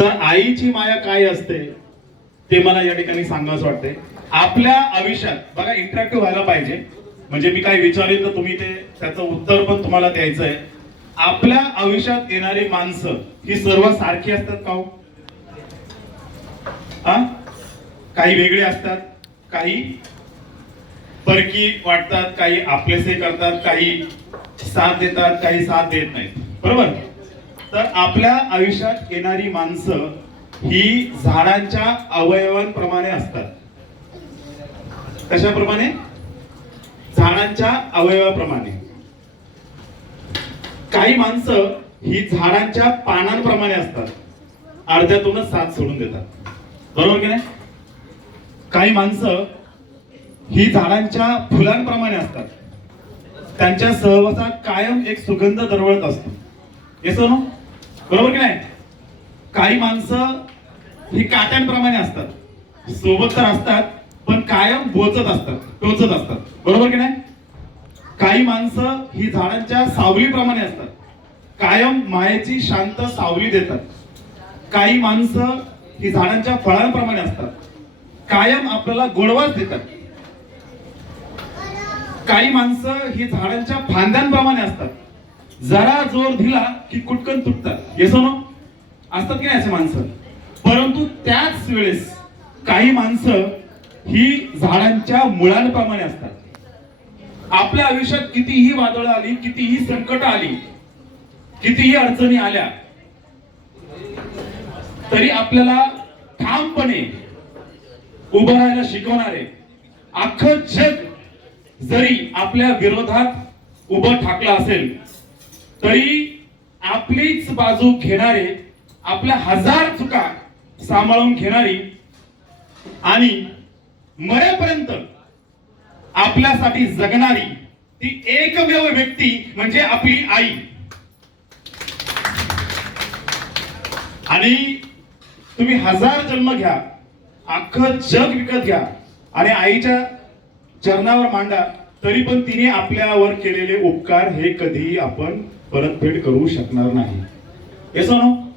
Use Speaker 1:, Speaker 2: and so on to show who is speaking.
Speaker 1: तर आईची माया काय असते ते मला या ठिकाणी सांगावंच वाटते आपल्या आयुष्यात बघा इंटरॅक्टिव्ह व्हायला पाहिजे. म्हणजे मी काय विचारेल तर तुम्ही ते त्याचं उत्तर पण तुम्हाला द्यायचं आहे. आपल्या आयुष्यात येणारी माणसं ही सर्व सारखी असतात का हो? काही वेगळे असतात काही परकी वाटतात काही आपलेसे करतात काही साथ देतात काही साथ देत नाहीत. बरोबर? तर आपल्या आयुष्यात येणारी माणसं ही झाडांच्या अवयवांप्रमाणे असतात. कशाप्रमाणे? झाडांच्या अवयवाप्रमाणे. काही माणसं ही झाडांच्या पानांप्रमाणे असतात. अर्ध्यातूनच साथ सोडून देतात. बरोबर की नाही? काही माणसं ही झाडांच्या फुलांप्रमाणे असतात. त्यांच्या सहवासात कायम एक सुगंध दरवळत असतो. येतो ना बरोबर की नाही? काही माणसं ही काट्यांप्रमाणे असतात. सोबत तर असतात पण कायम बोचत असतात टोचत असतात. बरोबर की नाही? काही माणसं ही झाडांच्या सावलीप्रमाणे असतात. कायम मायेची शांत सावली देतात. काही माणसं ही झाडांच्या फळांप्रमाणे असतात. कायम आपल्याला गोडवाच देतात. काही माणसं ही झाडांच्या फांद्यांप्रमाणे असतात. जरा जोर दिला की कुटकन तुटतात. येसो ना असतात की नाही असे माणसं? परंतु त्याच वेळेस काही माणसं ही झाडांच्या मुळांप्रमाणे असतात. आपल्या आयुष्यात कितीही वादळ आली कितीही संकट आली कितीही अडचणी आल्या तरी आपल्याला ठामपणे उभं राहायला शिकवणारे अख्खं जग जरी आपल्या विरोधात उभं ठाकलं असेल तरी आपलीच बाजू घेणारे आपल्या हजार चुका सांभाळून घेणारी आणि मरेपर्यंत आपल्यासाठी जगणारी ती एकमेव व्यक्ती म्हणजे आपली आई. आणि तुम्ही हजार जन्म घ्या अख्खं जग विकत घ्या आणि आईच्या चरणावर मांडा तरी पण तिने आपल्यावर केलेले उपकार हे कधीही आपण परतफेड करू शकणार नाही. Yes no